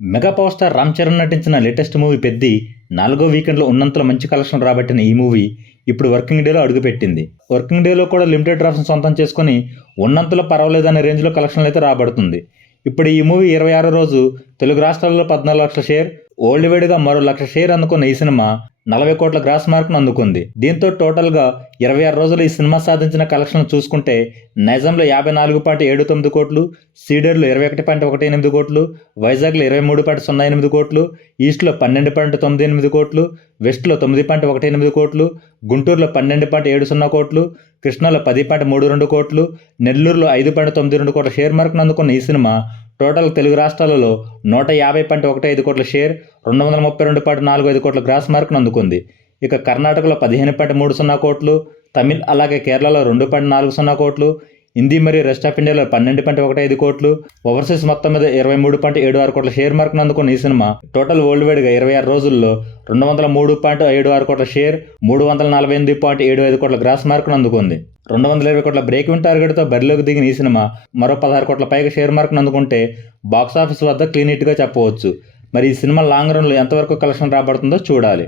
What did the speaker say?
Mega power star Ram Charan నటించిన latest movie Peddi 4వ వీకెండ్లో ఉన్నంతలో మంచి కలెక్షన్ రాబట్టిన ఈ మూవీ ఇప్పుడు వర్కింగ్ డేలో అడుగుపెట్టింది. వర్కింగ్ డేలో కూడా లిమిటెడ్ డ్రాప్స్ని సొంతం చేసుకుని ఉన్నంతలో పర్వాలేదనే రేంజ్లో కలెక్షన్లు అయితే రాబడుతుంది. ఇప్పుడు ఈ మూవీ 26వ రోజు తెలుగు రాష్ట్రాల్లో 14 లక్షల షేర్, వరల్డ్ వైడ్గా మరో 1 లక్ష షేర్ అందుకున్న ఈ సినిమా 40 కోట్ల గ్రాస్ మార్క్ను అందుకుంది. దీంతో టోటల్గా 26 రోజులు ఈ సినిమా సాధించిన కలెక్షన్లు చూసుకుంటే నైజాంలో 54.79 కోట్లు, సీడర్లో 21.18 కోట్లు, వైజాగ్లో 23.08 కోట్లు, ఈస్ట్లో 12.98 కోట్లు, వెస్ట్లో 9.18 కోట్లు, గుంటూరులో 12.70 కోట్లు, కృష్ణాలో 10.32 కోట్లు, నెల్లూరులో 5.92 కోట్ల షేర్ మార్క్ను అందుకున్న ఈ సినిమా టోటల్ తెలుగు రాష్ట్రాలలో 150.15 కోట్ల షేర్, 232.45 కోట్ల గ్రాస్ మార్క్ను అందుకుంది. ఇక కర్ణాటకలో 15.30 కోట్లు, తమిళ్ అలాగే కేరళలో 2.40 కోట్లు, హిందీ మరియు రెస్ట్ ఆఫ్ ఇండియాలో 12.15 కోట్లు, ఓవర్సీస్ మొత్తం మీద 23.76 కోట్ల షేర్ మార్క్ను అందుకున్న ఈ సినిమా టోటల్ వరల్డ్ వైడ్గా 26 రోజుల్లో 203.76 కోట్ల షేర్, 348.75 కోట్ల గ్రాస్ మార్క్ను అందుకుంది. 220 కోట్ల బ్రేక్ ఇన్ టార్గెట్తో బరిలోకి దిగిన ఈ సినిమా మరో 16 కోట్ల పైగా షేర్ మార్క్ను అందుకుంటే బాక్సాఫీస్ వద్ద క్లీన్ హిట్గా చెప్పవచ్చు. మరి ఈ సినిమా లాంగ్ రన్లో ఎంతవరకు కలెక్షన్ రాబడుతుందో చూడాలి.